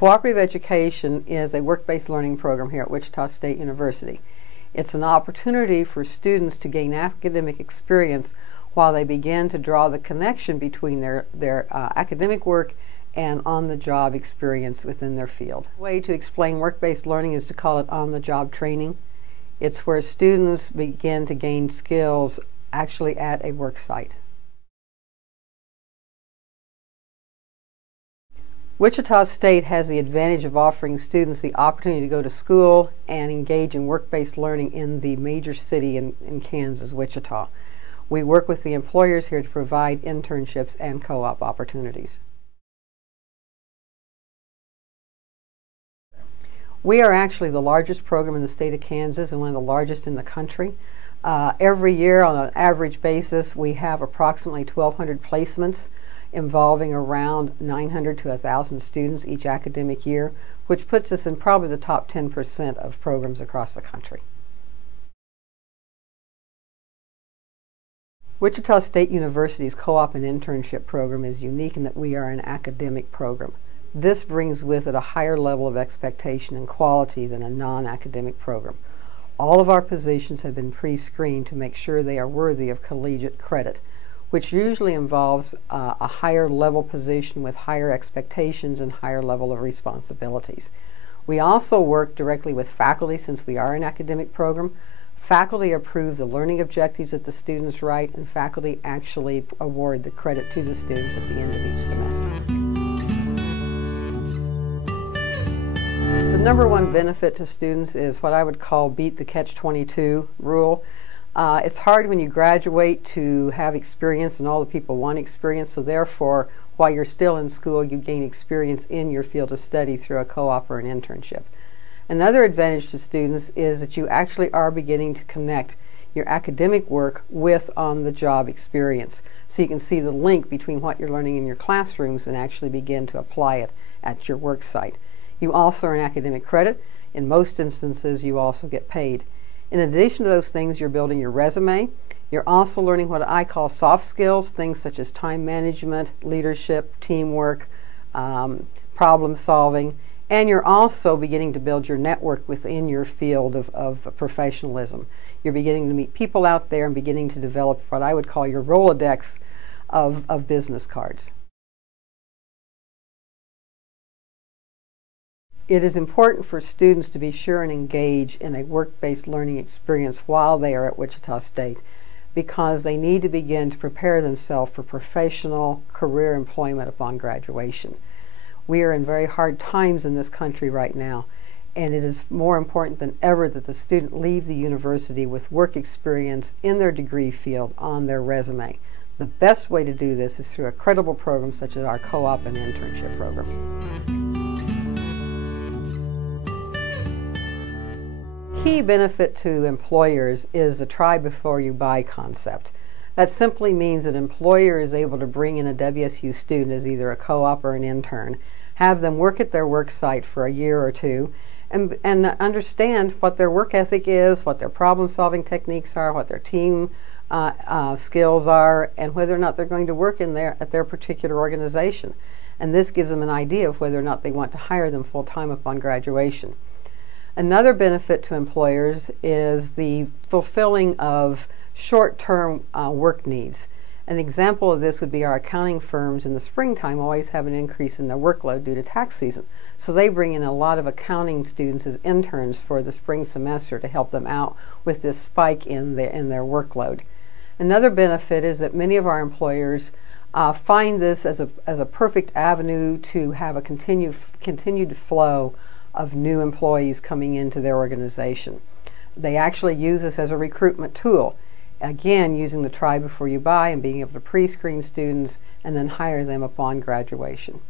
Cooperative education is a work-based learning program here at Wichita State University. It's an opportunity for students to gain academic experience while they begin to draw the connection between their academic work and on-the-job experience within their field. The way to explain work-based learning is to call it on-the-job training. It's where students begin to gain skills actually at a work site. Wichita State has the advantage of offering students the opportunity to go to school and engage in work-based learning in the major city in Kansas, Wichita. We work with the employers here to provide internships and co-op opportunities. We are actually the largest program in the state of Kansas and one of the largest in the country. Every year on an average basis we have approximately 1,200 placements involving around 900 to 1,000 students each academic year, which puts us in probably the top 10% of programs across the country. Wichita State University's co-op and internship program is unique in that we are an academic program. This brings with it a higher level of expectation and quality than a non-academic program. All of our positions have been pre-screened to make sure they are worthy of collegiate credit, which usually involves a higher level position with higher expectations and higher level of responsibilities. We also work directly with faculty since we are an academic program. Faculty approve the learning objectives that the students write, and faculty actually award the credit to the students at the end of each semester. The number one benefit to students is what I would call beat the catch-22 rule. It's hard when you graduate to have experience, and all the people want experience, so therefore while you're still in school you gain experience in your field of study through a co-op or an internship. Another advantage to students is that you actually are beginning to connect your academic work with on-the-job experience, so you can see the link between what you're learning in your classrooms and actually begin to apply it at your work site. You also earn academic credit. In most instances you also get paid. In addition to those things, you're building your resume. You're also learning what I call soft skills, things such as time management, leadership, teamwork, problem solving, and you're also beginning to build your network within your field of professionalism. You're beginning to meet people out there and beginning to develop what I would call your Rolodex of business cards. It is important for students to be sure and engage in a work-based learning experience while they are at Wichita State, because they need to begin to prepare themselves for professional career employment upon graduation. We are in very hard times in this country right now, and it is more important than ever that the student leave the university with work experience in their degree field on their resume. The best way to do this is through a credible program such as our co-op and internship program. Key benefit to employers is the try before you buy concept. That simply means that an employer is able to bring in a WSU student as either a co-op or an intern, have them work at their work site for a year or two, and understand what their work ethic is, what their problem-solving techniques are, what their team skills are, and whether or not they're going to work at their particular organization. And this gives them an idea of whether or not they want to hire them full-time upon graduation. Another benefit to employers is the fulfilling of short-term work needs. An example of this would be our accounting firms in the springtime always have an increase in their workload due to tax season. So they bring in a lot of accounting students as interns for the spring semester to help them out with this spike in their workload. Another benefit is that many of our employers find this as a perfect avenue to have a continued flow of new employees coming into their organization. They actually use this as a recruitment tool, again using the try before you buy and being able to pre-screen students and then hire them upon graduation.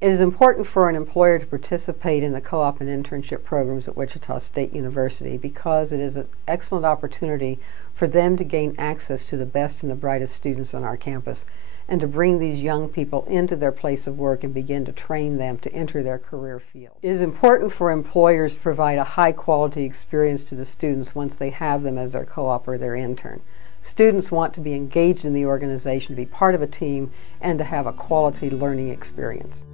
It is important for an employer to participate in the co-op and internship programs at Wichita State University because it is an excellent opportunity for them to gain access to the best and the brightest students on our campus, and to bring these young people into their place of work and begin to train them to enter their career field. It is important for employers to provide a high quality experience to the students once they have them as their co-op or their intern. Students want to be engaged in the organization, to be part of a team, and to have a quality learning experience.